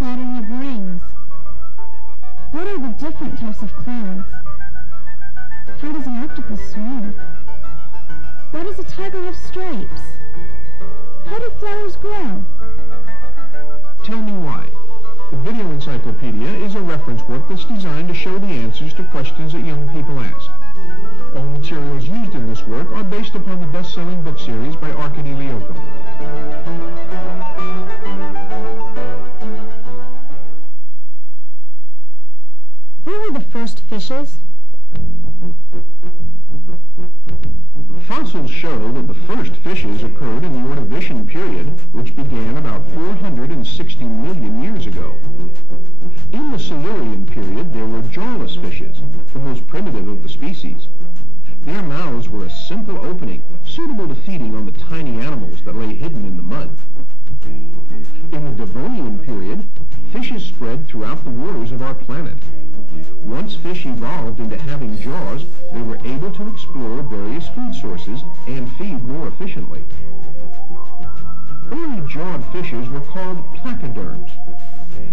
Saturn have rings? What are the different types of clouds? How does an octopus swim? Why does a tiger have stripes? How do flowers grow? Tell me why. The Video Encyclopedia is a reference work that's designed to show the answers to questions that young people ask. All materials used in this work are based upon the best-selling book series by Arkady Leokum. Who were the first fishes? Fossils show that the first fishes occurred in the Ordovician period, which began about 460 million years ago. In the Silurian period, there were jawless fishes, the most primitive of the species. Their mouths were a simple opening, suitable to feeding on the tiny animals that lay hidden in the mud. In the Devonian period, fishes spread throughout the waters of our planet. Once fish evolved into having jaws, they were able to explore various food sources and feed more efficiently. Early jawed fishes were called placoderms.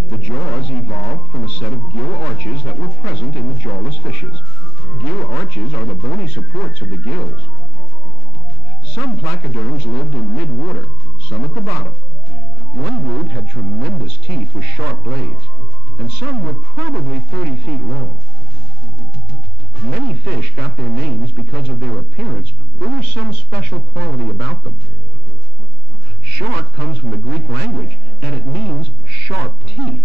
The jaws evolved from a set of gill arches that were present in the jawless fishes. Gill arches are the bony supports of the gills. Some placoderms lived in mid-water, some at the bottom. One group had tremendous teeth with sharp blades, and some were probably 30 feet long. Many fish got their names because of their appearance or some special quality about them. Shark comes from the Greek language, and it means sharp teeth.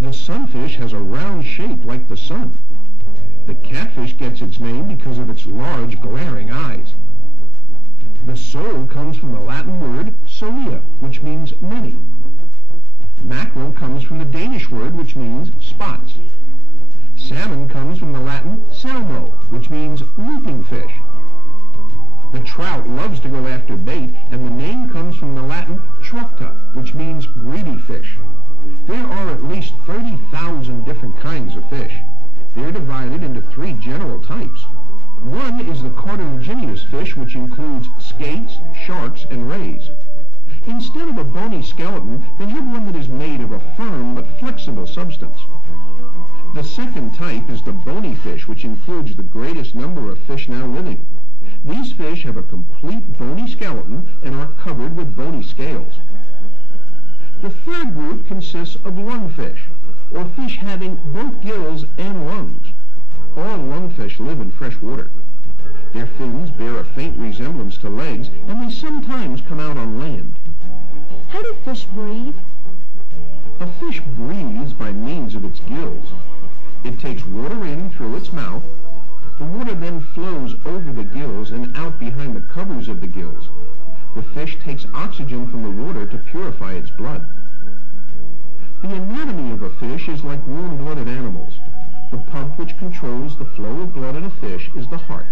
The sunfish has a round shape like the sun. The catfish gets its name because of its large, glaring eyes. The sole comes from the Latin word solea, which means many. Mackerel comes from the Danish word which means spots. Salmon comes from the Latin salmo, which means leaping fish. The trout loves to go after bait, and the name comes from the Latin tructa, which means greedy fish. There are at least 30,000 different kinds of fish. They're divided into 3 general types. One is the cartilaginous fish, which includes skates, sharks, and rays. Instead of a bony skeleton, they have one that is made of a firm but flexible substance. The second type is the bony fish, which includes the greatest number of fish now living. These fish have a complete bony skeleton and are covered with bony scales. The third group consists of lungfish, or fish having both gills and lungs. All lungfish live in fresh water. Their fins bear a faint resemblance to legs, and they sometimes come out on land. How do fish breathe? A fish breathes by means of its gills. It takes water in through its mouth. The water then flows over the gills and out behind the covers of the gills. The fish takes oxygen from the water to purify its blood. The anatomy of a fish is like warm-blooded animals. The pump which controls the flow of blood in a fish is the heart.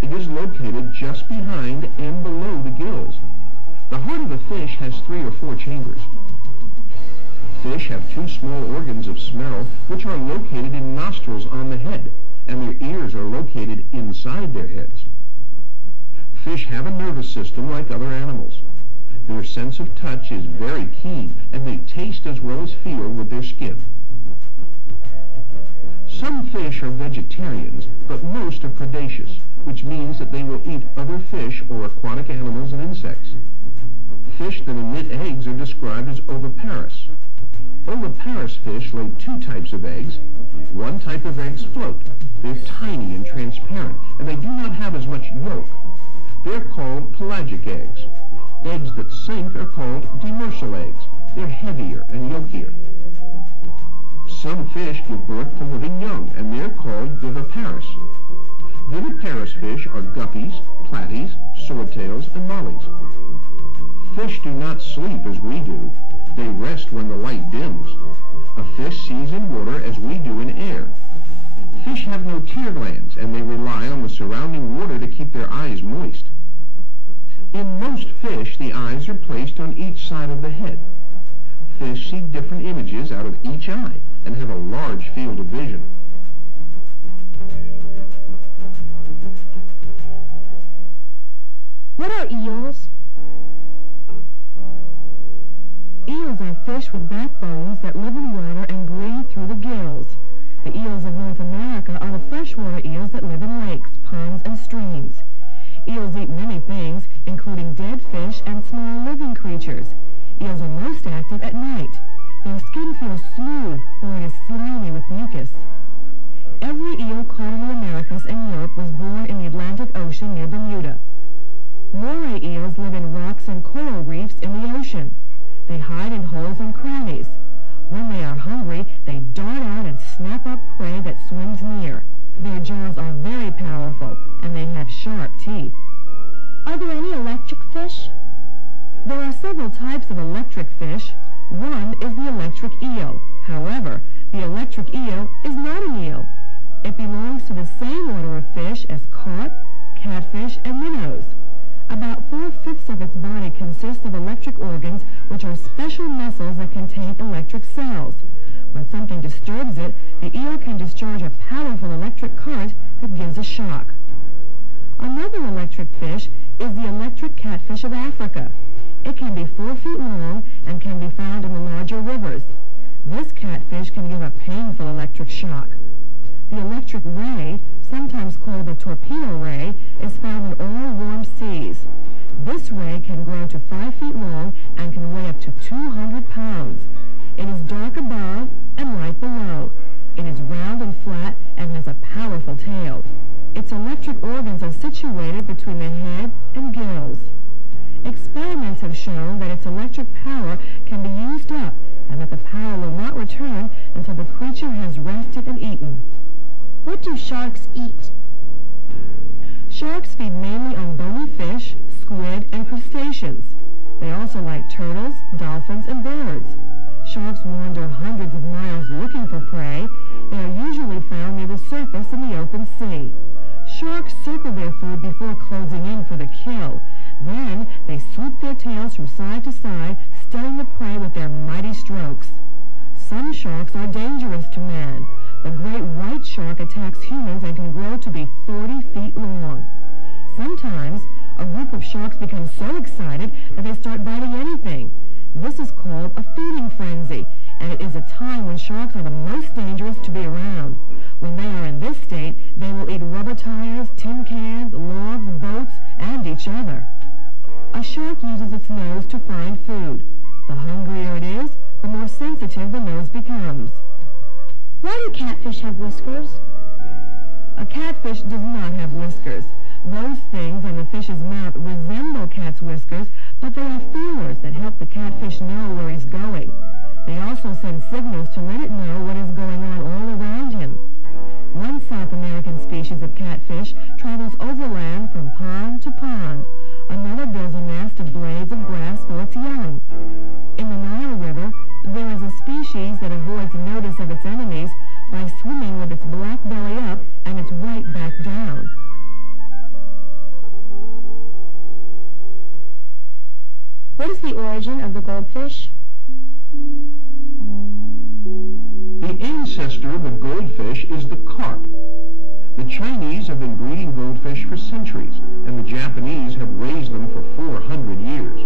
It is located just behind and below the gills. The heart of a fish has 3 or 4 chambers. Fish have 2 small organs of smell which are located in nostrils on the head, and their ears are located inside their heads. Fish have a nervous system like other animals. Their sense of touch is very keen, and they taste as well as feel with their skin. Some fish are vegetarians, but most are predaceous, which means that they will eat other fish or aquatic animals and insects. Fish that emit eggs are described as oviparous. Oviparous fish lay 2 types of eggs. One type of eggs float. They're tiny and transparent, and they do not have as much yolk. They're called pelagic eggs. Eggs that sink are called demersal eggs. They're heavier and yolkier. Some fish give birth to living young, and they're called viviparous. Viviparous fish are guppies, platies, swordtails, and mollies. Fish do not sleep as we do. They rest when the light dims. A fish sees in water as we do in air. Fish have no tear glands, and they rely on the surrounding water to keep their eyes moist. In most fish, the eyes are placed on each side of the head. Fish see different images out of each eye and have a large field of vision. What are eels? Eels are fish with backbones that live in water and breathe through the gills. The eels of North America are the freshwater eels that live in lakes, ponds, and streams. Eels eat many things, including dead fish and small living creatures. Eels are most active at night. Their skin feels smooth, or it is slimy with mucus. Every eel caught in the Americas and Europe was born in the Atlantic Ocean near Bermuda. Moray eels live in rocks and coral reefs in the ocean. They hide in holes and crannies. When they are hungry, they dart out and snap up prey that swims near. Their jaws are very powerful, and they have sharp teeth. Are there any electric fish? There are several types of electric fish. One is the electric eel. However, the electric eel is not an eel. It belongs to the same order of fish as carp, catfish, and minnows. About 4/5 of its body consists of electric organs, which are special muscles that contain electric cells. When something disturbs it, the eel can discharge a powerful electric current that gives a shock. Another electric fish is the electric catfish of Africa. It can be 4 feet long and can be found in the larger rivers. This catfish can give a painful electric shock. The electric ray, sometimes called the torpedo ray, is found in all warm seas. This ray can grow to 5 feet long and can weigh up to 200 pounds. It is dark above and light below. It is round and flat and has a powerful tail. Its electric organs are situated between the head and gills. Experiments have shown that its electric power can be used up and that the power will not return until the creature has rested and eaten. What do sharks eat? Sharks feed mainly on bony fish, squid, and crustaceans. They also like turtles, dolphins, and birds. Sharks wander hundreds of miles looking for prey. They are usually found near the surface in the open sea. Sharks circle their food before closing in for the kill. Then they swoop their tails from side to side, stunning the prey with their mighty strokes. Some sharks are dangerous to man. The great white shark attacks humans and can grow to be 40 feet long. Sometimes, a group of sharks becomes so excited that they start biting anything. This is called a feeding frenzy, and it is a time when sharks are the most dangerous to be around. When they are in this state, they will eat rubber tires, tin cans, logs, boats, and each other. A shark uses its nose to find food. The hungrier it is, the more sensitive the nose becomes. Why do catfish have whiskers? A catfish does not have whiskers. Those things on the fish's mouth resemble cat's whiskers, but they are feelers that help the catfish know where he's going. They also send signals to let it know what is going on all around him. One South American species of catfish travels overland from pond to pond. Another builds a nest of blades of grass for its young. In the Nile River, there is a species that avoids notice of its enemies by swimming with its black belly up and its white back down. What is the origin of the goldfish? The ancestor of the goldfish is the carp. The Chinese have been breeding goldfish for centuries, and the Japanese have raised them for 400 years.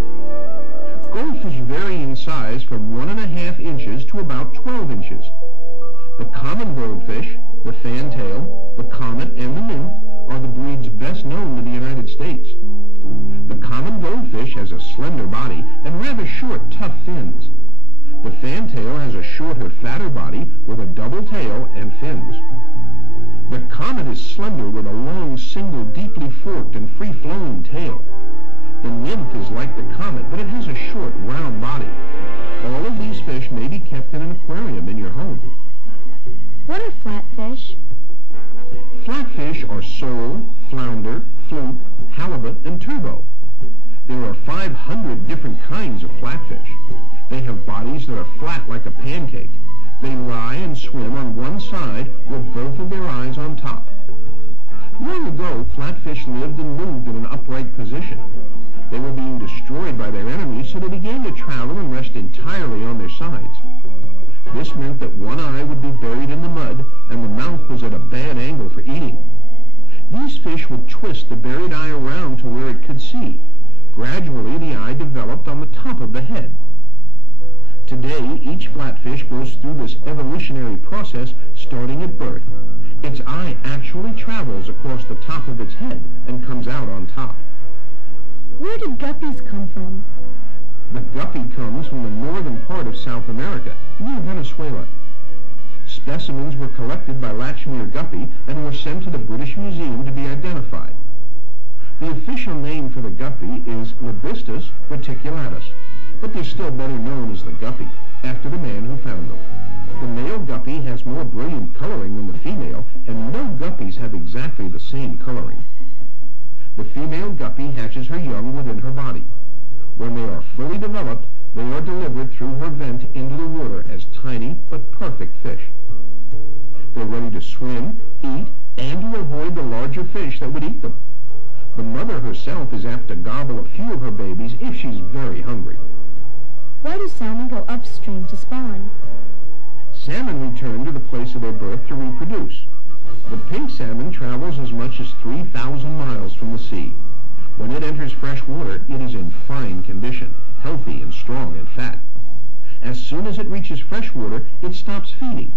Goldfish vary in size from 1.5 inches to about 12 inches. The common goldfish, the fantail, the comet, and the nymph are the breeds best known in the United States. The common goldfish has a slender body and rather short, tough fins. The fantail has a shorter, fatter body with a double tail and fins. The comet is slender with a long, single, deeply forked and free-flowing tail. The nymph is like the comet, but it has a short, round body. All of these fish may be kept in an aquarium in your home. What are flatfish? Flatfish are sole, flounder, fluke, halibut, and turbot. There are 500 different kinds of flatfish. They have bodies that are flat like a pancake. They lie and swim on one side with both of their eyes on top. Long ago, flatfish lived and moved in an upright position. They were being destroyed by their enemies, so they began to travel and rest entirely on their sides. This meant that one eye would be buried in the mud, and the mouth was at a bad angle for eating. These fish would twist the buried eye around to where it could see. Gradually, the eye developed on the top of the head. Today, each flatfish goes through this evolutionary process starting at birth. Its eye actually travels across the top of its head and comes out on top. Where did guppies come from? The guppy comes from the northern part of South America, near Venezuela. Specimens were collected by Lachmere Guppy and were sent to the British Museum to be identified. The official name for the guppy is Libistus reticulatus, but they're still better known as the guppy, after the man who found them. The male guppy has more brilliant coloring than the female, and no guppies have exactly the same coloring. The female guppy hatches her young within her body. When they are fully developed, they are delivered through her vent into the water as tiny but perfect fish. They're ready to swim, eat, and to avoid the larger fish that would eat them. The mother herself is apt to gobble a few of her babies if she's very hungry. Why do salmon go upstream to spawn? Salmon return to the place of their birth to reproduce. The pink salmon travels as much as 3,000 miles from the sea. When it enters fresh water, it is in fine condition, healthy and strong and fat. As soon as it reaches fresh water, it stops feeding.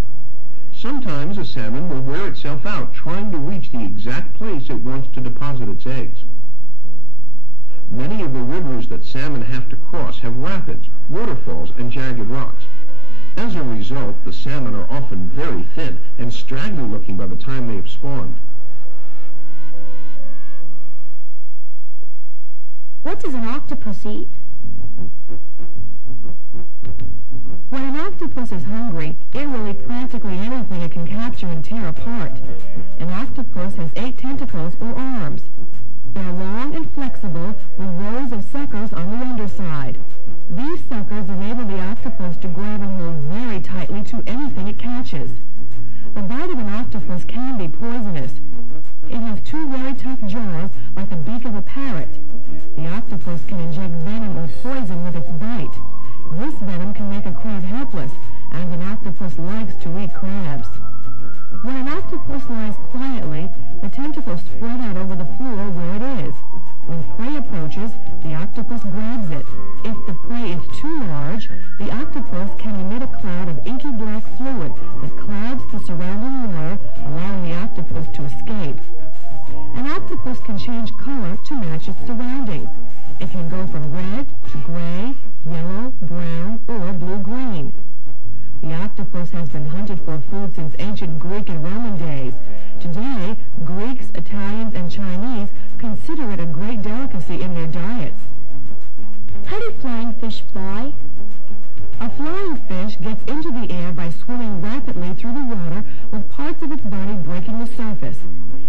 Sometimes a salmon will wear itself out trying to reach the exact place it wants to deposit its eggs. Many of the rivers that salmon have to cross have rapids, waterfalls, and jagged rocks. As a result, the salmon are often very thin and straggly looking by the time they have spawned. What does an octopus eat? When an octopus is hungry, it will eat practically anything it can capture and tear apart. An octopus has 8 tentacles or arms. They are long and flexible with rows of suckers on the underside. These suckers enable the octopus to grab and hold very tightly to anything it catches. The bite of an octopus can be poisonous. It has 2 very tough jaws like the beak of a parrot. The octopus can inject venom or poison with its bite. This venom can make a crab helpless, as an octopus likes to eat crabs. When an octopus lies quietly, the tentacles spread out over the floor where it is. When prey approaches, the octopus grabs it. If the prey is too large, the octopus can emit a cloud of inky black fluid that clouds the surrounding water, allowing the octopus to escape. An octopus can change color to match its surroundings. It can go from red to gray, yellow, brown, or blue-green. The octopus has been hunted for food since ancient Greek and Roman days. Today, Greeks, Italians, and Chinese consider it a great delicacy in their diets. How do flying fish fly? A flying fish gets into the air by swimming rapidly through the water with parts of its body breaking the surface.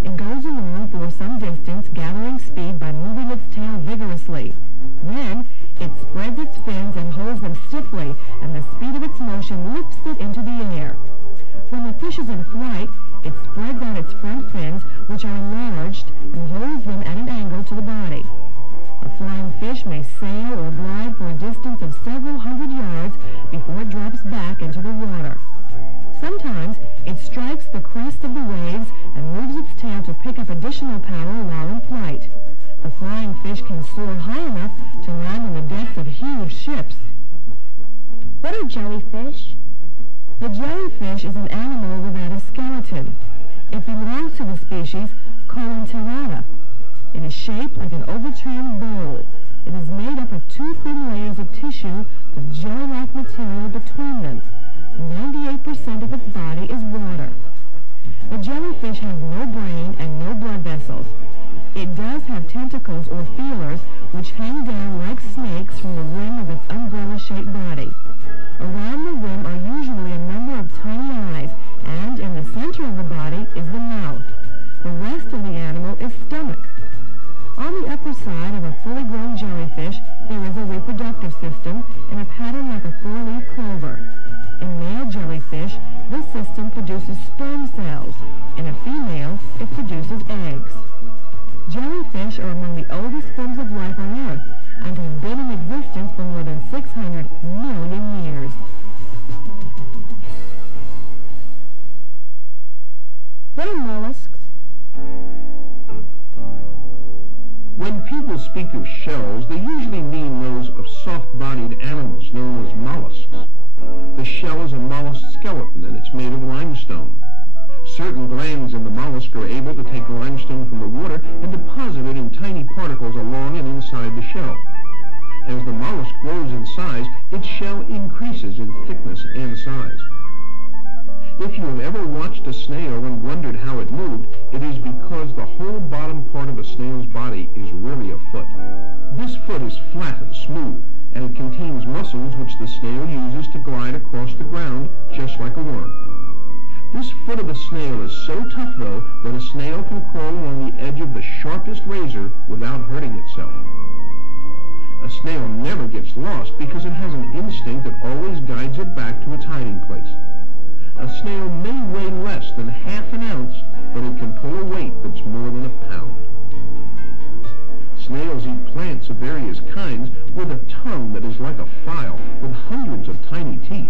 It goes along for some distance, gathering speed by moving its tail vigorously. Then, it spreads its fins and holds them stiffly, and the speed of its motion lifts it into the air. When the fish is in flight, it spreads out its front fins, which are enlarged, and holds them at an angle to the body. A flying fish may sail or glide for a distance of several hundred yards before it drops back into the water. Sometimes it strikes the crest of the waves and moves its tail to pick up additional power while in flight. The flying fish can soar high enough to land on the decks of huge ships. What are jellyfish? The jellyfish is an animal without a skeleton. It belongs to the species Coleonterata. It is shaped like an overturned bowl. It is made up of 2 thin layers of tissue with jelly-like material between them. 98% of its body is water. The jellyfish has no brain and no blood vessels. It does have tentacles or feelers which hang down like snakes from the rim of its umbrella-shaped body. Around the rim are usually a number of tiny eyes, and in the center of the body is the mouth. The rest of the animal is stomach. On the upper side of a fully grown jellyfish, there is a reproductive system in a pattern like a 4-leaf clover. In male jellyfish, this system produces sperm cells. In a female, it produces eggs. Jellyfish are among the oldest forms of life on Earth and have been in existence for more than 600 million years. What are mollusks? When people speak of shells, they usually mean those of soft-bodied animals known as mollusks. mollusks are able to take limestone from the water and deposit it in tiny particles along and inside the shell. As the mollusk grows in size, its shell increases in thickness and size. If you have ever watched a snail and wondered how it moved, it is because the whole bottom part of a snail's body is really a foot. This foot is flat and smooth, and it contains muscles which the snail uses to glide across the ground, just like a worm. This foot of a snail is so tough, though, that a snail can crawl along the edge of the sharpest razor without hurting itself. A snail never gets lost because it has an instinct that always guides it back to its hiding place. A snail may weigh less than half an ounce, but it can pull a weight that's more than a pound. Snails eat plants of various kinds with a tongue that is like a file with hundreds of tiny teeth.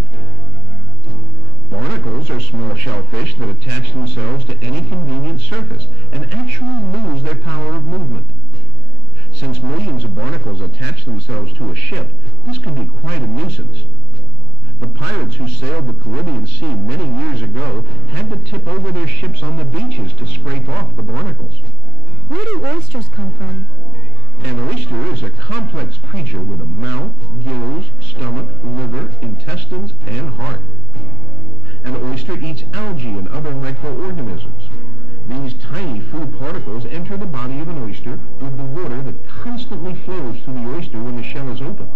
Barnacles are small shellfish that attach themselves to any convenient surface and actually lose their power of movement. Since millions of barnacles attach themselves to a ship, this can be quite a nuisance. The pirates who sailed the Caribbean Sea many years ago had to tip over their ships on the beaches to scrape off the barnacles. Where do oysters come from? An oyster is a complex creature with a mouth, gills, stomach, liver, intestines, and heart. An oyster eats algae and other microorganisms. These tiny food particles enter the body of an oyster with the water that constantly flows through the oyster when the shell is open.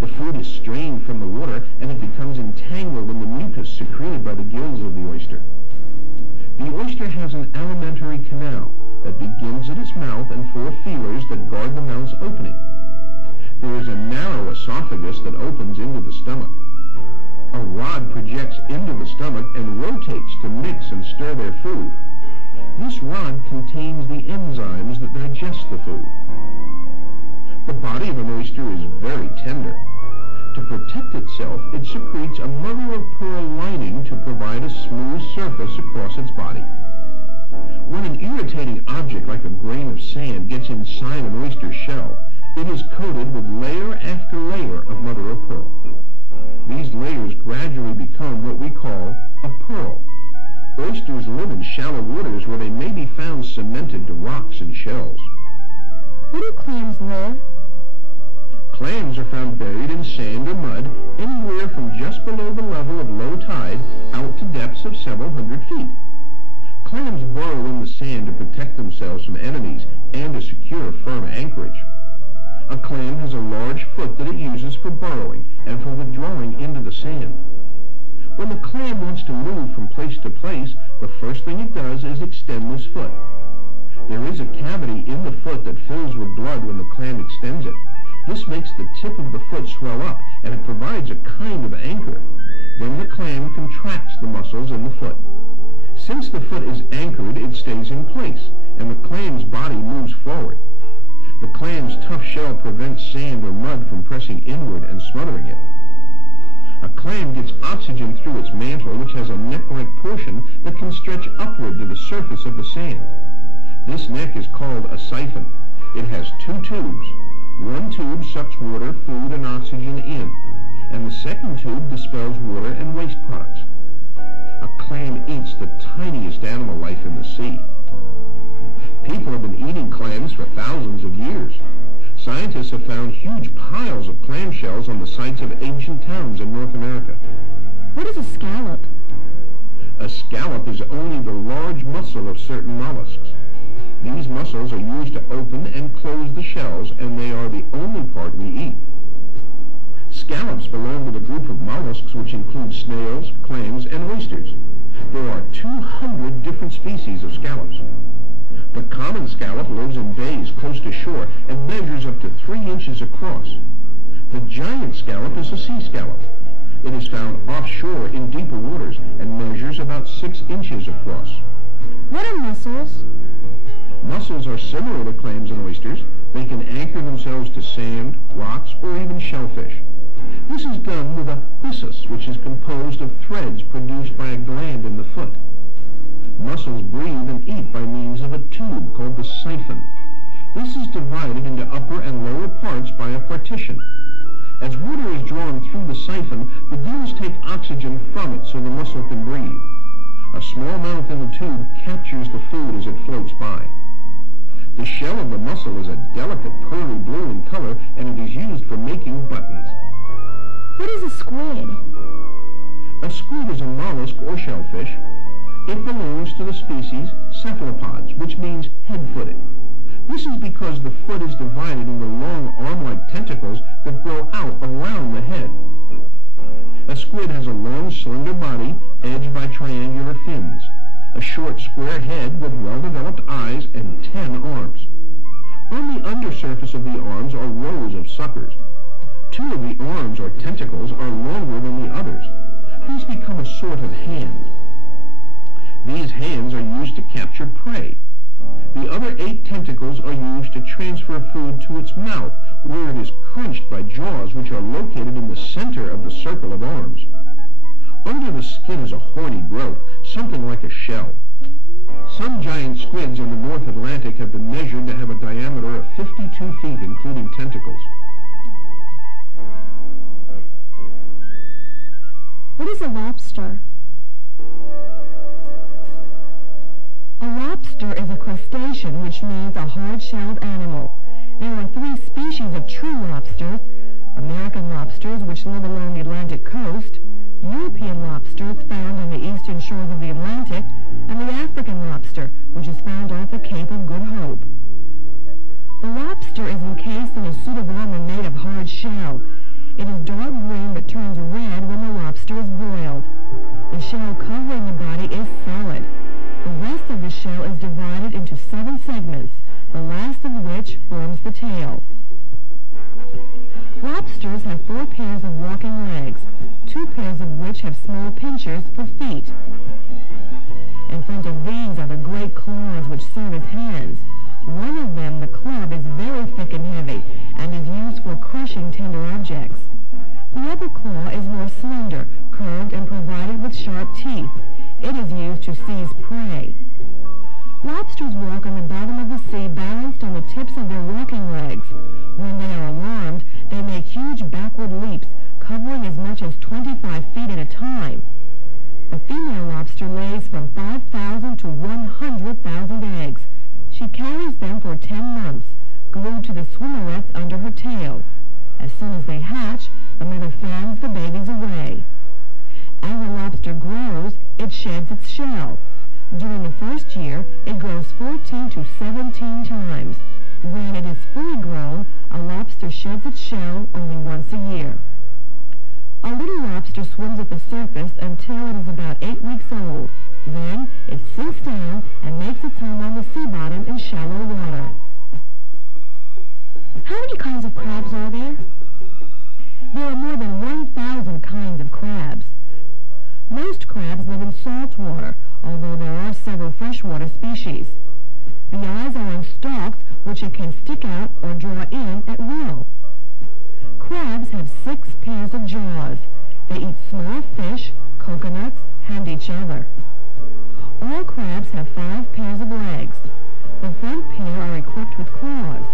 The food is strained from the water and it becomes entangled in the mucus secreted by the gills of the oyster. The oyster has an alimentary canal that begins at its mouth and 4 feelers that guard the mouth's opening. There is a narrow esophagus that opens into the stomach. A rod projects into the stomach and rotates to mix and stir their food. This rod contains the enzymes that digest the food. The body of an oyster is very tender. To protect itself, it secretes a mother-of-pearl lining to provide a smooth surface across its body. When an irritating object like a grain of sand gets inside an oyster's shell, it is coated with layer after layer of mother-of-pearl. These layers gradually become what we call a pearl. Oysters live in shallow waters where they may be found cemented to rocks and shells. Where do clams live? Clams are found buried in sand or mud anywhere from just below the level of low tide out to depths of several hundred feet. Clams burrow in the sand to protect themselves from enemies and to secure firm anchorage. A clam has a large foot that it uses for burrowing and for withdrawing into the sand. When the clam wants to move from place to place, the first thing it does is extend this foot. There is a cavity in the foot that fills with blood when the clam extends it. This makes the tip of the foot swell up, and it provides a kind of anchor. Then the clam contracts the muscles in the foot. Since the foot is anchored, it stays in place, and the clam's body moves forward. The clam's tough shell prevents sand or mud from pressing inward and smothering it. A clam gets oxygen through its mantle, which has a neck-like portion that can stretch upward to the surface of the sand. This neck is called a siphon. It has 2 tubes. One tube sucks water, food, and oxygen in, and the second tube dispels water and waste products. A clam eats the tiniest animal life in the sea. People have been eating clams for thousands of years. Scientists have found huge piles of clam shells on the sites of ancient towns in North America. What is a scallop? A scallop is only the large muscle of certain mollusks. These muscles are used to open and close the shells, and they are the only part we eat. Scallops belong to the group of mollusks which include snails, clams, and oysters. There are 200 different species of scallops. The common scallop lives in bays close to shore and measures up to 3 inches across. The giant scallop is a sea scallop. It is found offshore in deeper waters and measures about 6 inches across. What are mussels? Mussels are similar to clams and oysters. They can anchor themselves to sand, rocks, or even shellfish. This is done with a byssus, which is composed of threads produced by a gland in the foot. Mussels breathe and eat by means of a tube called the siphon. This is divided into upper and lower parts by a partition. As water is drawn through the siphon, the gills take oxygen from it so the mussel can breathe. A small mouth in the tube captures the food as it floats by. The shell of the mussel is a delicate pearly blue in color, and it is used for making buttons. What is a squid? A squid is a mollusk or shellfish. It belongs to the species cephalopods, which means head-footed. This is because the foot is divided into long arm-like tentacles that grow out around the head. A squid has a long, slender body edged by triangular fins, a short, square head with well-developed eyes, and 10 arms. On the undersurface of the arms are rows of suckers. 2 of the arms or tentacles are longer than the others. These become a sort of hand. These hands are used to capture prey. The other 8 tentacles are used to transfer food to its mouth, where it is crunched by jaws which are located in the center of the circle of arms. Under the skin is a horny growth, something like a shell. Some giant squids in the North Atlantic have been measured to have a diameter of 52 feet, including tentacles. What is a lobster? A lobster is a crustacean, which means a hard-shelled animal. There are 3 species of true lobsters: American lobsters, which live along the Atlantic coast, European lobsters found on the eastern shores of the Atlantic, and the African lobster, which is found off the Cape of Good Hope. The lobster is encased in a suit of armor made of hard shell. It is dark green but turns red when the lobster is boiled. The shell covering the body is solid. The rest of the shell is divided into 7 segments, the last of which forms the tail. Lobsters have 4 pairs of walking legs, 2 pairs of which have small pincers for feet. In front of these are the great claws which serve as hands. One of them, the club, is very thick and heavy and is used for crushing tender objects. The other claw is more slender, curved, and provided with sharp teeth. It is used to seize prey. Lobsters walk on the bottom of the sea balanced on the tips of their walking legs. When they are alarmed, they make huge backward leaps, covering as much as 25 feet at a time. The female lobster lays from 5,000 to 100,000 eggs. She carries them for 10 months, glued to the swimmerets under her tail. As soon as they hatch, the mother fans the babies away. As a lobster grows, it sheds its shell. During the first year, it grows 14 to 17 times. When it is fully grown, a lobster sheds its shell only once a year. A little lobster swims at the surface until it is about 8 weeks old. Then it sinks down and makes its home on the sea bottom in shallow water. How many kinds of crabs are there? There are more than 1,000 kinds of crabs. Most crabs live in salt water, although there are several freshwater species. The eyes are on stalks which it can stick out or draw in at will. Crabs have 6 pairs of jaws. They eat small fish, coconuts, and each other. All crabs have 5 pairs of legs. The front pair are equipped with claws.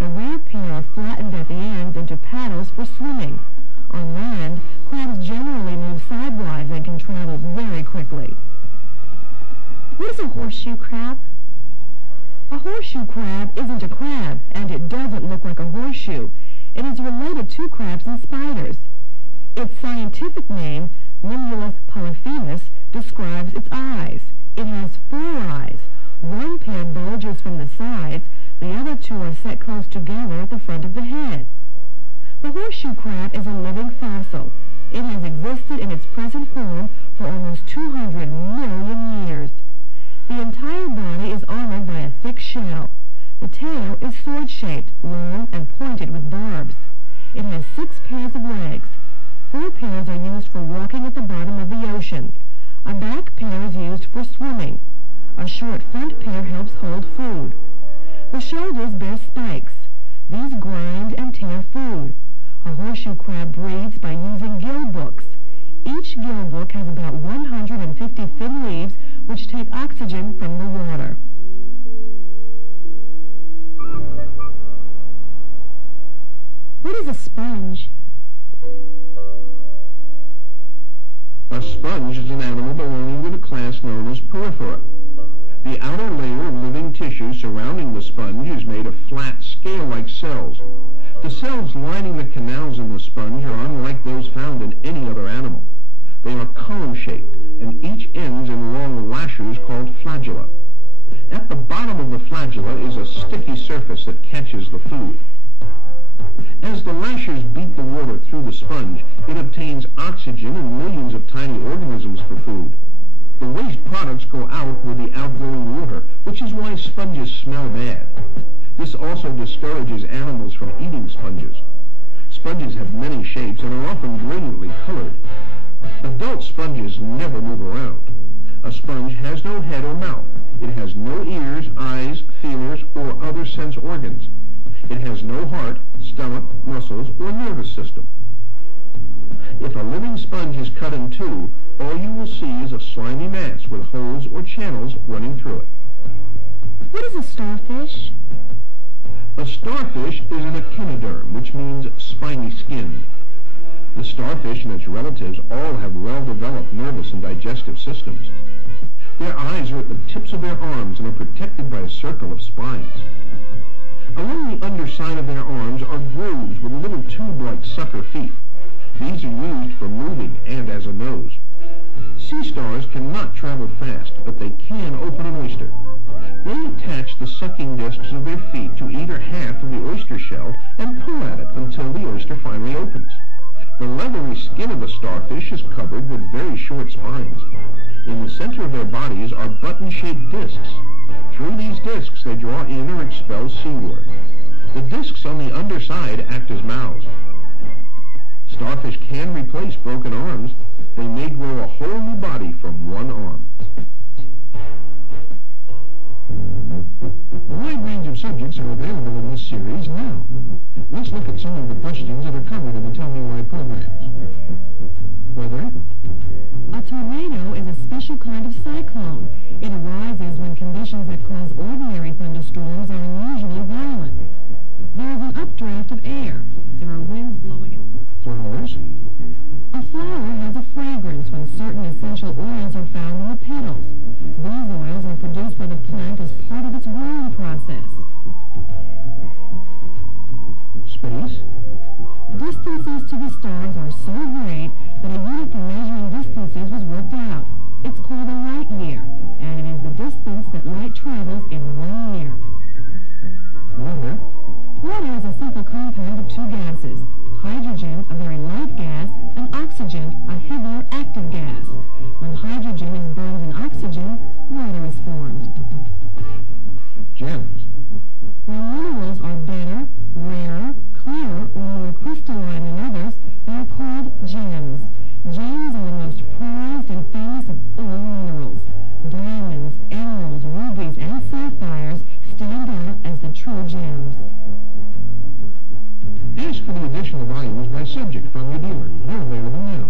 The rear pair are flattened at the ends into paddles for swimming. On land, crabs generally move sidewise and can travel very quickly. What is a horseshoe crab? A horseshoe crab isn't a crab, and it doesn't look like a horseshoe. It is related to crabs and spiders. Its scientific name, Limulus polyphemus, describes its eyes. It has 4 eyes. One pair bulges from the sides, the other 2 are set close together at the front of the head. The horseshoe crab is a living fossil. It has existed in its present form for almost 200 million years. The entire body is armored by a thick shell. The tail is sword-shaped, long, and pointed with barbs. It has 6 pairs of legs. 4 pairs are used for walking at the bottom of the ocean. A back pair is used for swimming. A short front pair helps hold food. The shoulders bear spikes. These grind and tear food. A horseshoe crab breathes by using gill books. Each gill book has about 150 thin leaves which take oxygen from the water. What is a sponge? A sponge is an animal belonging to the class known as porifera. The outer layer of living tissue surrounding the sponge is made of flat, scale-like cells. The cells lining the canals in the sponge are unlike those found in any other animal. They are column-shaped, and each ends in long lashes called flagella. At the bottom of the flagella is a sticky surface that catches the food. As the lashes beat the water through the sponge, it obtains oxygen and millions of tiny organisms for food. The waste products go out with the outgoing water, which is why sponges smell bad. This also discourages animals from eating sponges. Sponges have many shapes and are often brilliantly colored. Adult sponges never move around. A sponge has no head or mouth. It has no ears, eyes, feelers, or other sense organs. It has no heart, stomach, muscles, or nervous system. If a living sponge is cut in two, all you will see is a slimy mass with holes or channels running through it. What is a starfish? A starfish is an echinoderm, which means spiny-skinned. The starfish and its relatives all have well-developed nervous and digestive systems. Their eyes are at the tips of their arms and are protected by a circle of spines. Along the underside of their arms are grooves with little tube-like sucker feet. These are used for moving and as a nose. Sea stars cannot travel fast, but they can open an oyster. They attach the sucking discs of their feet to either half of the oyster shell and pull at it until the oyster finally opens. The leathery skin of a starfish is covered with very short spines. In the center of their bodies are button-shaped discs. Through these discs they draw in or expel seawater. The discs on the underside act as mouths. Starfish can replace broken arms. They may grow a whole new body from one arm. A wide range of subjects are available in this series now. Let's look at some of the questions that are covered in the Tell Me Why programs. Weather. A tornado is a special kind of cyclone. It arises when conditions that cause ordinary thunderstorms are unusually violent. There is an updraft of air. There are winds blowing in. Flowers. A flower has a fragrance when certain essential oils are found in the petals. These oils are produced by the plant as part of its growing process. Space. Distances to the stars are so great that a unit for measuring distances was worked out. It's called a light year, and it is the distance that light travels in 1 year. Water. Water is a simple compound of two gases. Hydrogen, a very light gas, and oxygen, a heavier active gas. When hydrogen is burned in oxygen, water is formed. Gems. When minerals are better, rarer, clearer, or more crystalline than others, they are called gems. Gems are the most prized and famous of all minerals. Diamonds, emeralds, rubies, and sapphires stand out as the true gems. Ask for the additional volumes by subject from your dealer. They're available now.